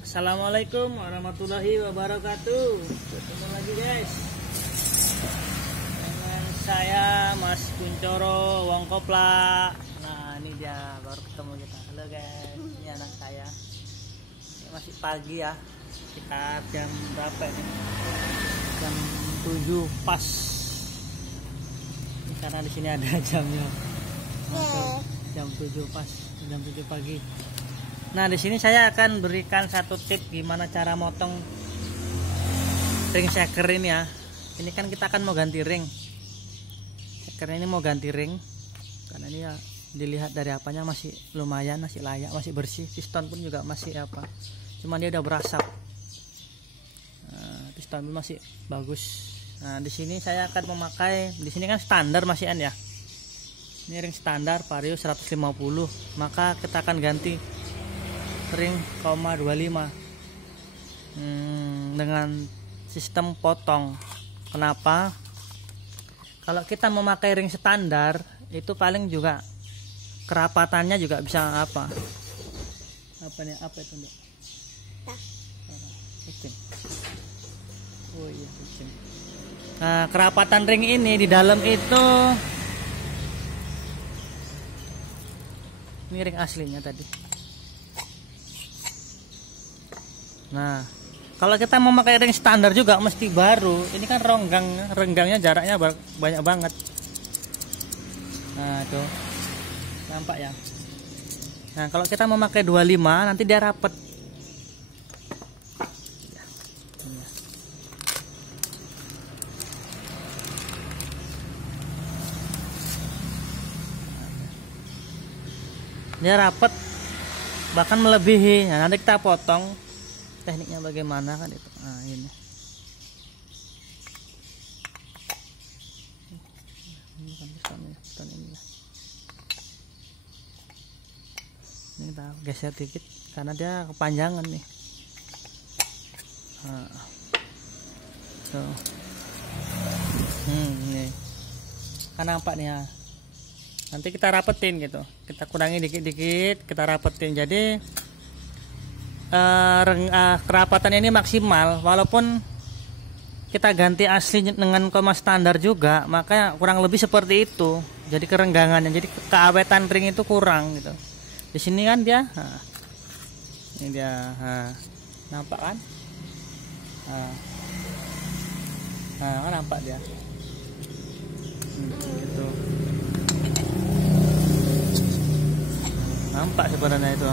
Assalamualaikum warahmatullahi wabarakatuh. Ketemu lagi guys dengan saya Mas Kuncoro Wong Kopla. Nah ini dia baru ketemu kita. Halo guys, ini anak saya. Ini masih pagi ya, sekitar jam berapa ini? Jam 7 pas. Ini karena di sini ada jamnya. Jam 7 pas, jam 7 pagi. Nah, di sini saya akan berikan satu tips gimana cara motong ring shaker ini ya. Ini kan kita akan mau ganti ring. Shaker ini mau ganti ring. Karena ini ya dilihat dari apanya masih lumayan, masih layak, masih bersih. Piston pun juga masih apa. Cuman dia udah berasap. Nah, piston pun masih bagus. Nah, di sini saya akan memakai, di sini kan standar masih ya. Ini ring standar Vario 150. Maka kita akan ganti ring 0,25 dengan sistem potong. Kenapa? Kalau kita memakai ring standar itu paling juga kerapatannya juga bisa apa nih, apa itu Mbak? Kucing. Oh iya, kucing. Nah, kerapatan ring ini di dalam itu, ini ring aslinya tadi. Nah, kalau kita mau pakai ring standar juga mesti baru. Ini kan renggangnya jaraknya banyak banget. Nah, tuh. Nampak ya? Nah, kalau kita mau pakai 25 nanti dia rapet. Dia rapet bahkan melebihi. Nah, nanti kita potong. Tekniknya bagaimana kan itu. Nah, ini kita geser dikit karena dia kepanjangan nih. Nah, tuh. Nih kan nampak nih ya. Nanti kita rapetin gitu, kita kurangi dikit-dikit, kita rapetin. Jadi kerapatan ini maksimal, walaupun kita ganti asli dengan koma standar juga, maka kurang lebih seperti itu. Jadi kerenggangannya, jadi keawetan ring itu kurang gitu. Di sini kan dia, ini dia, nampak kan? Kan nampak dia, gitu. Nampak sebenarnya itu.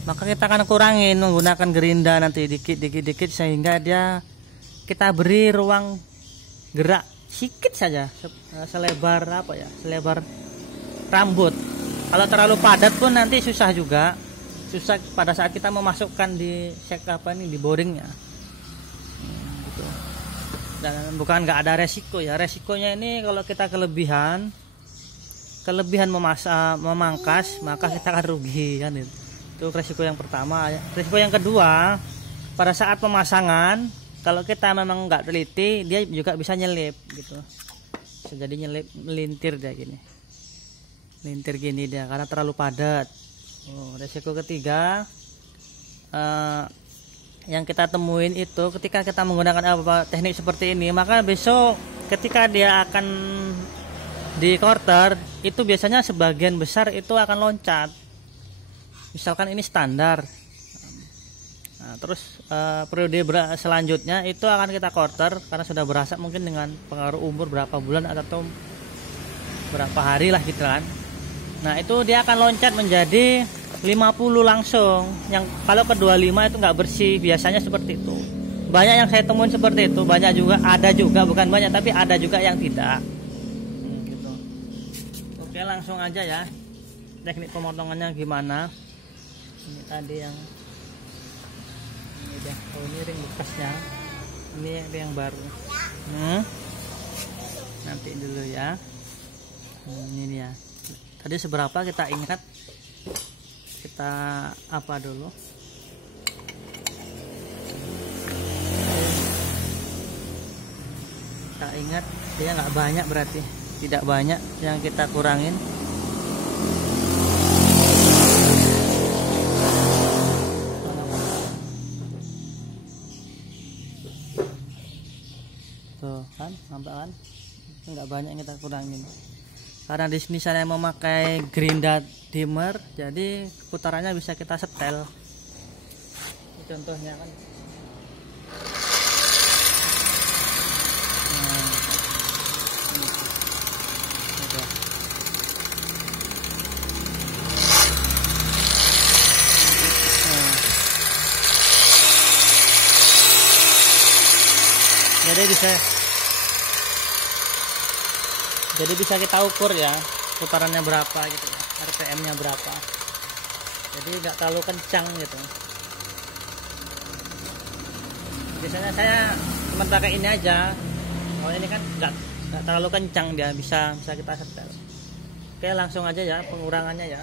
Maka kita akan kurangin menggunakan gerinda nanti dikit sehingga dia kita beri ruang gerak sedikit saja, selebar apa ya, selebar rambut. Kalau terlalu padat pun nanti susah juga, susah pada saat kita memasukkan di di boringnya. Gitu. Dan bukan nggak ada resiko ya, resikonya ini kalau kita kelebihan memangkas, maka kita akan rugi kan itu. Itu resiko yang pertama. Resiko yang kedua, pada saat pemasangan kalau kita memang nggak teliti, dia juga bisa nyelip gitu. Bisa jadi nyelip, melintir dia gini, melintir gini dia karena terlalu padat. Resiko ketiga yang kita temuin itu ketika kita menggunakan teknik seperti ini, maka besok ketika dia akan di quarter itu biasanya sebagian besar itu akan loncat. Misalkan ini standar, nah, terus periode selanjutnya itu akan kita quarter karena sudah berasap mungkin dengan pengaruh umur berapa bulan atau berapa hari lah gitu kan. Nah itu dia akan loncat menjadi 50 langsung. Yang kalau ke 25 itu nggak bersih, biasanya seperti itu. Banyak yang saya temuin seperti itu, banyak juga, ada juga, bukan banyak tapi ada juga yang tidak. Gitu. Oke, langsung aja ya teknik pemotongannya gimana. Ini tadi yang ini dia. Oh, ini ring bekasnya, ini yang baru. Nanti dulu ya. Ini dia. Tadi seberapa kita ingat, kita apa dulu. Kita ingat dia nggak banyak, berarti tidak banyak yang kita kurangin. nampak kan? Nggak banyak yang kita kurangin. Karena di sini saya memakai gerinda dimmer, jadi putarannya bisa kita setel. Ini contohnya kan. Jadi bisa kita ukur ya putarannya berapa gitu ya, RPM-nya berapa. Jadi nggak terlalu kencang gitu. Biasanya saya cuma pakai ini aja. Oh ini kan nggak terlalu kencang, dia bisa kita setel. Oke, langsung aja ya pengurangannya ya.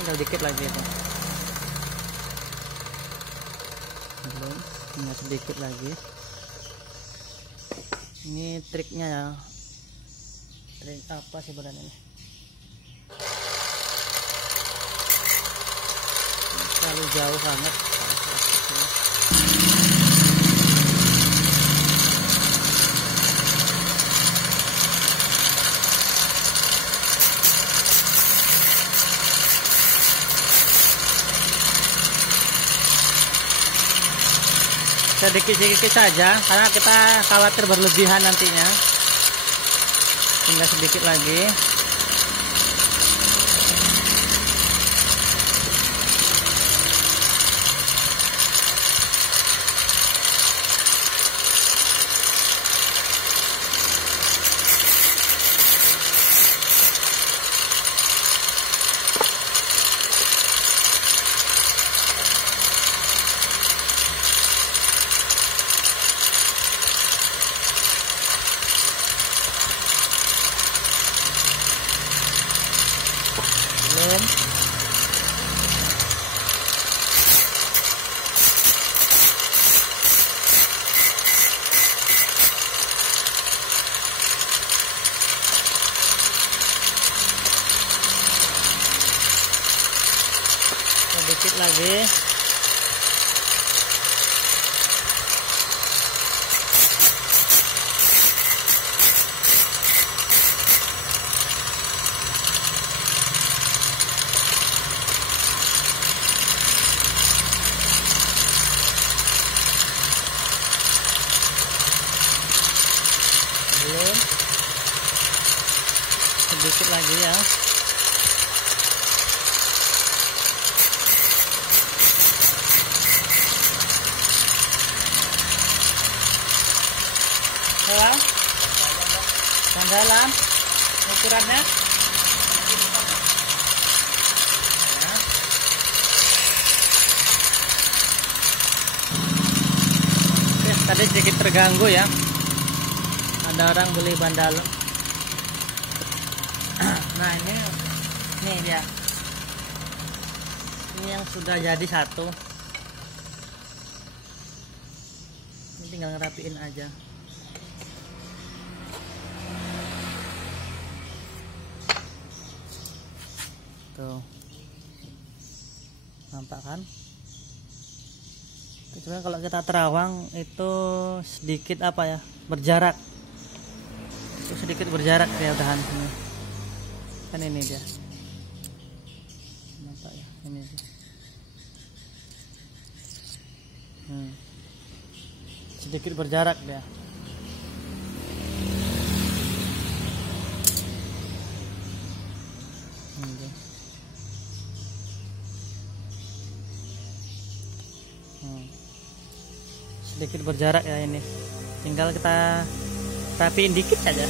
Tinggal dikit lagi itu, belum, tinggal sedikit lagi. Ini triknya ya, trik apa sih sebenarnya ini? Terlalu jauh banget. Sedikit-sedikit saja karena kita khawatir berlebihan nantinya. Tinggal sedikit lagi. Sedikit lagi. Belum. Sedikit lagi ya. Yang dalam ukurannya ya. Oke, tadi sedikit terganggu ya, ada orang beli bandal. Nah ini dia, ini yang sudah jadi satu, ini tinggal ngerapiin aja. Tuh, nampak kan? Sebenarnya kalau kita terawang itu sedikit apa ya, berjarak, itu sedikit berjarak ya udahan sini. Kan ini dia, nampak ya, ini dia. Sedikit berjarak dia. Sedikit berjarak ya, ini tinggal kita rapiin dikit saja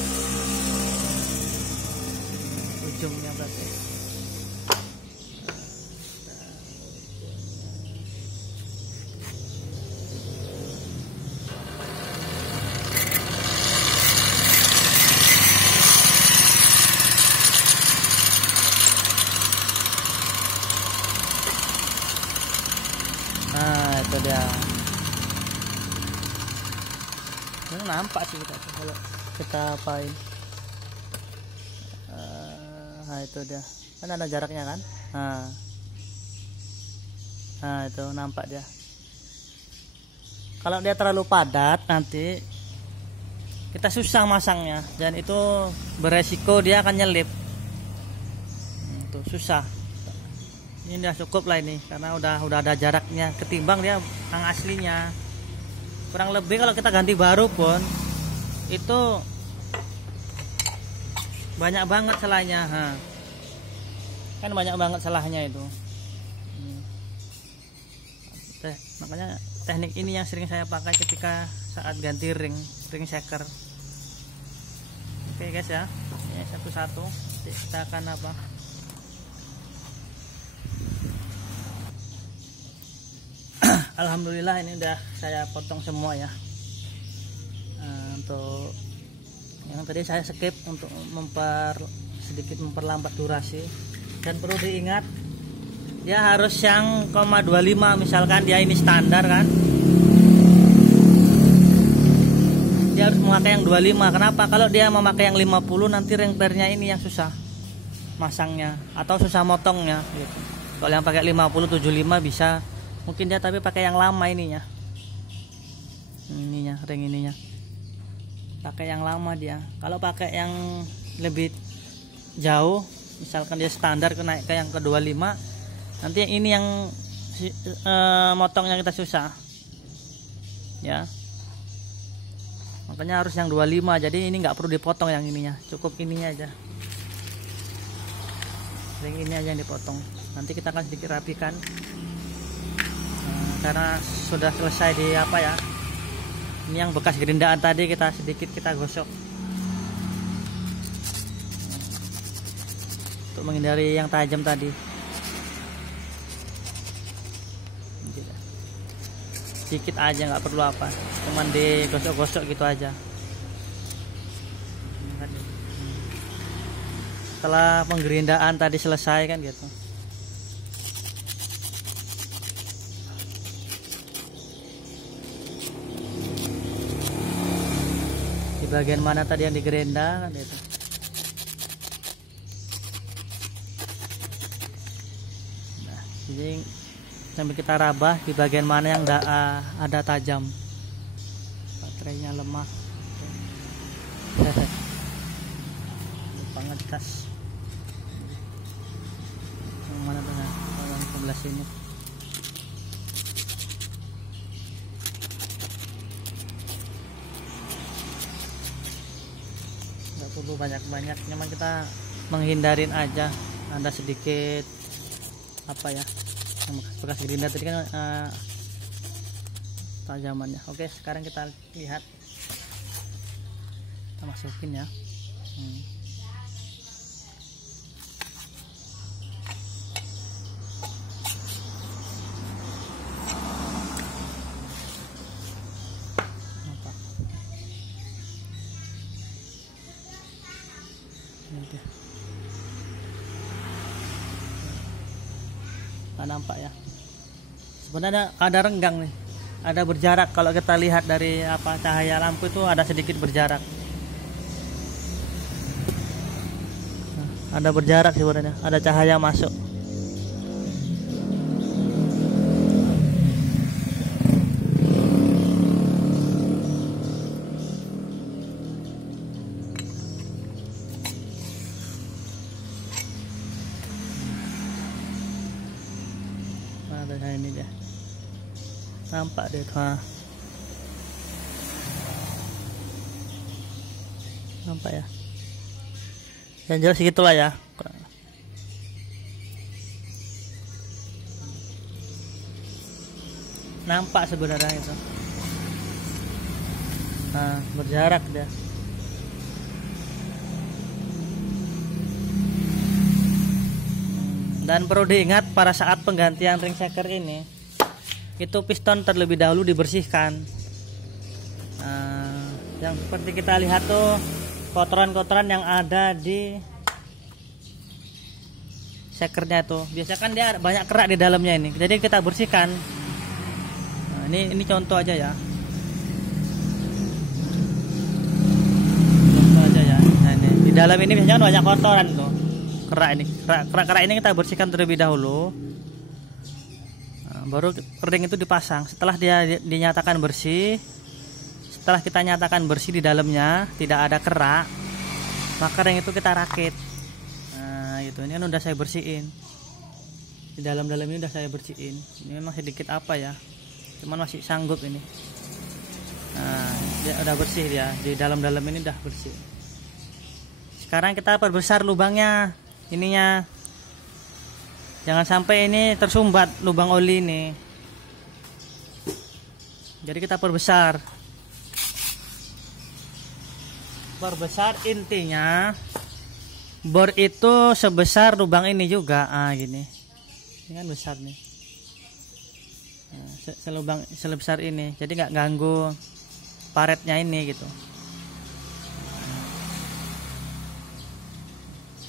ujungnya berarti. Ini nampak sih kita kalau kita apain. Nah itu dia, kan ada jaraknya kan. Nah itu nampak dia. Kalau dia terlalu padat nanti kita susah masangnya, dan itu beresiko dia akan nyelip. Tuh susah. Ini udah cukup lah ini, karena udah ada jaraknya ketimbang dia yang aslinya. Kurang lebih kalau kita ganti baru pun itu banyak banget salahnya. Kan banyak banget salahnya itu. Makanya teknik ini yang sering saya pakai ketika saat ganti ring shaker. Oke guys ya, ini satu-satu kita akan apa, alhamdulillah ini udah saya potong semua ya. Untuk yang tadi saya skip untuk sedikit memperlambat durasi, dan perlu diingat dia harus yang 0,25, misalkan dia ini standar kan, dia harus memakai yang 25. Kenapa? Kalau dia memakai yang 50 nanti ring pernya ini yang susah masangnya atau susah motongnya gitu. Kalau yang pakai 50 75 bisa, mungkin dia tapi pakai yang lama ininya ring ininya pakai yang lama dia. Kalau pakai yang lebih jauh, misalkan dia standar naik ke yang ke 25, nanti yang ini yang motongnya kita susah ya. Makanya harus yang 25. Jadi ini nggak perlu dipotong yang ininya, cukup ininya aja, ring ini aja yang dipotong. Nanti kita akan sedikit rapikan karena sudah selesai di apa ya, ini yang bekas gerindaan tadi kita gosok untuk menghindari yang tajam tadi. Sedikit aja, nggak perlu apa, cuman digosok-gosok gitu aja. Setelah penggerindaan tadi selesai kan gitu. Di bagian mana tadi yang digerinda kan gitu. Nah, jadi sambil kita rabah di bagian mana yang ada tajam, baterainya lemah. Lupa ngecas. Yang mana tuh? Yang sebelah sini. Nggak perlu banyak-banyak, memang kita menghindarin aja ada sedikit apa ya, bekas gerindaan tadi kan tajamannya. Oke, sekarang kita lihat, kita masukin ya. Nampak ya, sebenarnya ada renggang nih, ada berjarak. Kalau kita lihat dari apa cahaya lampu itu ada sedikit berjarak, ada berjarak sebenarnya, ada cahaya masuk. Nah, ini dia, nampak deh tuh, nampak ya. Yang jelas segitulah ya. Nampak sebenarnya itu. Nah, berjarak dia. Dan perlu diingat pada saat penggantian ring shaker ini, itu piston terlebih dahulu dibersihkan. Nah, yang seperti kita lihat tuh kotoran-kotoran yang ada di shakernya itu, biasanya kan dia banyak kerak di dalamnya ini, jadi kita bersihkan. Nah, ini contoh aja ya. Di dalam ini biasanya kan banyak kotoran tuh. Kerak ini kita bersihkan terlebih dahulu. Nah, baru ring itu dipasang. Setelah dia dinyatakan bersih, setelah kita nyatakan bersih di dalamnya tidak ada kerak, maka ring itu kita rakit. Nah gitu, ini kan udah saya bersihin. Di dalam ini udah saya bersihin. Ini memang sedikit apa ya, cuman masih sanggup ini. Nah dia udah bersih, dia di dalam ini udah bersih. Sekarang kita perbesar lubangnya, ininya jangan sampai ini tersumbat lubang oli ini, jadi kita perbesar intinya bor itu sebesar lubang ini juga. Gini, ini kan besar nih. Nah, sebesar ini, jadi nggak ganggu paretnya ini gitu.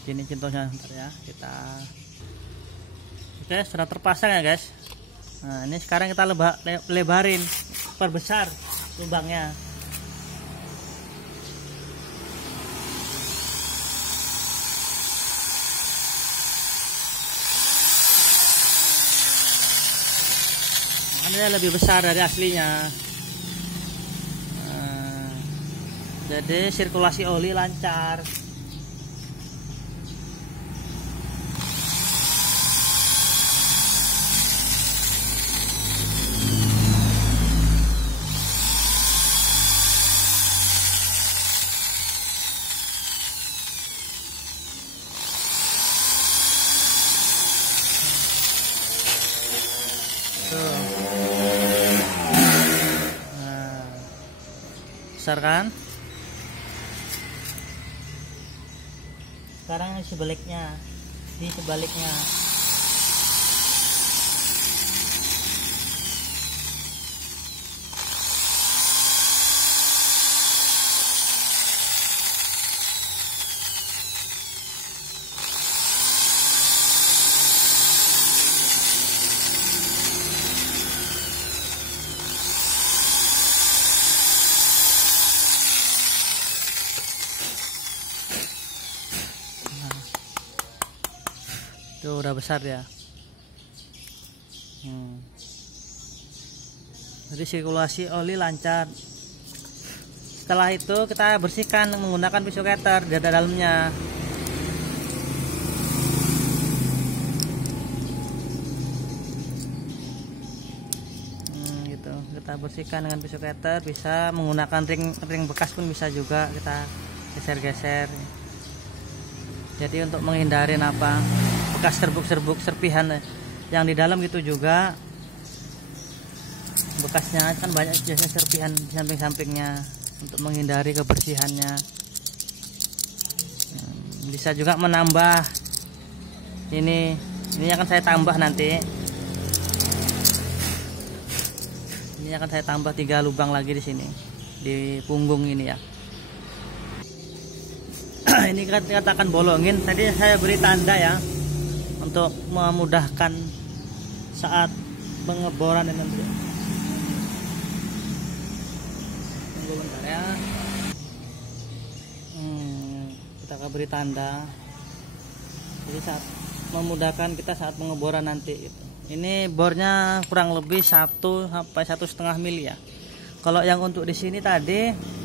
Gini contohnya, ntar ya kita. Oke, sudah terpasang ya guys. Nah ini sekarang kita lebarin, perbesar lubangnya. Nah, ini lebih besar dari aslinya. Nah, jadi sirkulasi oli lancar. Nah, besar kan? Sekarang sebaliknya, di sebaliknya. Tuh udah besar ya. Jadi sirkulasi oli lancar. Setelah itu kita bersihkan menggunakan pisau cutter di dalamnya. Gitu. Kita bersihkan dengan pisau cutter, bisa menggunakan ring bekas pun bisa juga, kita geser-geser. Jadi untuk menghindari bekas serbuk serpihan yang di dalam gitu juga, bekasnya kan banyak biasanya serpihan di samping-sampingnya, untuk menghindari kebersihannya. Bisa juga menambah ini akan saya tambah nanti. Ini akan saya tambah 3 lubang lagi di sini, di punggung ini ya. Ini katakan bolongin, tadi saya beri tanda ya, untuk memudahkan saat pengeboran ini nanti. Tunggu bentar ya. Kita akan beri tanda, jadi saat memudahkan kita saat pengeboran nanti gitu. Ini bornya kurang lebih 1 sampai 1,5 mili ya. Kalau yang untuk di sini tadi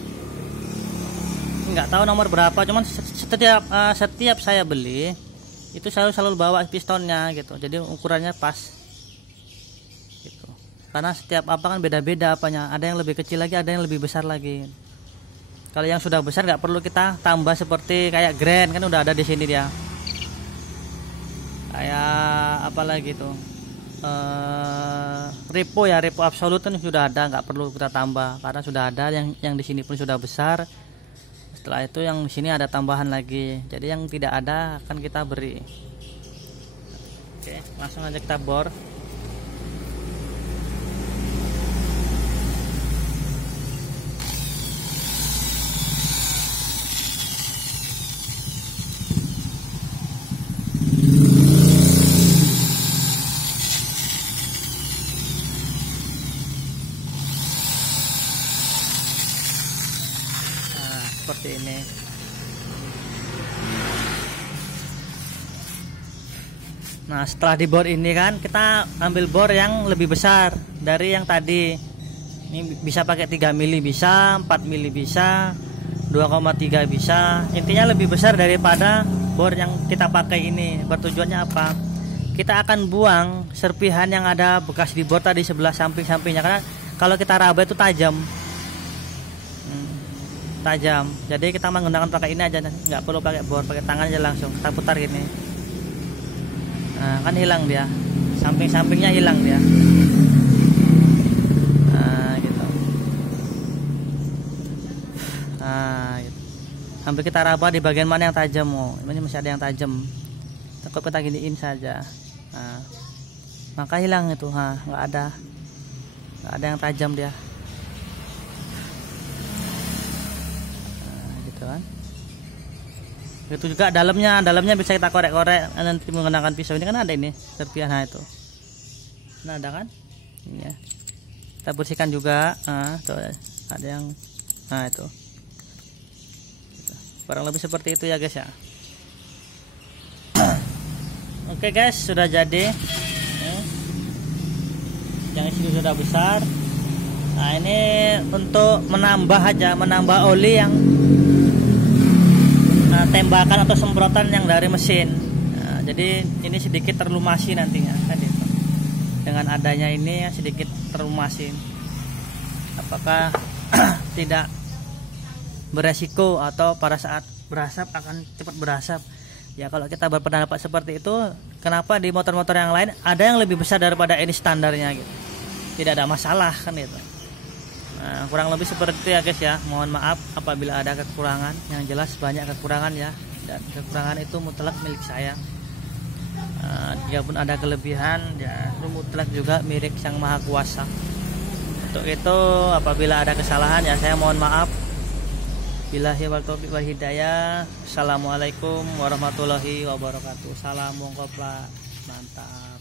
nggak tahu nomor berapa, cuman setiap saya beli itu selalu bawa pistonnya gitu, jadi ukurannya pas gitu. Karena setiap kan beda-beda apanya, ada yang lebih kecil lagi, ada yang lebih besar lagi. Kalau yang sudah besar nggak perlu kita tambah seperti kayak Grand, kan udah ada di sini dia. Kayak apa lagi tuh, Repo ya, Repo Absolute kan sudah ada, nggak perlu kita tambah karena sudah ada yang di sini pun sudah besar. Setelah itu yang di sini ada tambahan lagi, jadi yang tidak ada akan kita beri. Oke, langsung aja kita bor. Seperti ini. Nah setelah di bor ini kan kita ambil bor yang lebih besar dari yang tadi. Ini bisa pakai 3 mili bisa, 4 mili bisa, 2,3 bisa. Intinya lebih besar daripada bor yang kita pakai ini. Bertujuannya apa? Kita akan buang serpihan yang ada bekas di bor tadi sebelah samping-sampingnya, karena kalau kita raba itu tajam. Tajam. Jadi kita menggunakan pakai ini aja, nggak perlu pakai bor, pakai tangan aja langsung kita putar gini. Nah, kan hilang dia, samping-sampingnya hilang dia. Nah, gitu. Nah, gitu. Sampai kita raba di bagian mana yang tajam, ini masih ada yang tajam. Takut kita giniin saja. Nah, maka hilang itu, nggak ada yang tajam dia. Kan itu juga dalamnya bisa kita korek-korek nanti menggunakan pisau. Ini kan ada ini serpihan itu, nah ada kan ini ya, kita bersihkan juga. Tuh ada yang, itu kurang lebih seperti itu ya guys ya. Oke guys, sudah jadi ya. Yang isi sudah besar. Nah ini untuk menambah oli yang tembakan atau semprotan yang dari mesin. Nah, jadi ini sedikit terlumasi nantinya kan itu. Dengan adanya ini sedikit terlumasi. Apakah tidak beresiko atau pada saat berasap akan cepat berasap? Ya kalau kita berpendapat seperti itu, kenapa di motor-motor yang lain ada yang lebih besar daripada ini standarnya gitu? Tidak ada masalah kan itu. Nah, kurang lebih seperti itu ya guys ya. Mohon maaf apabila ada kekurangan. Yang jelas banyak kekurangan ya, dan kekurangan itu mutlak milik saya. Jika pun ada kelebihan ya itu mutlak juga milik Sang Maha Kuasa. Untuk itu apabila ada kesalahan ya saya mohon maaf. Billahi wal taufiq wal hidayah. Assalamualaikum warahmatullahi wabarakatuh. Salam mongkopla, mantap.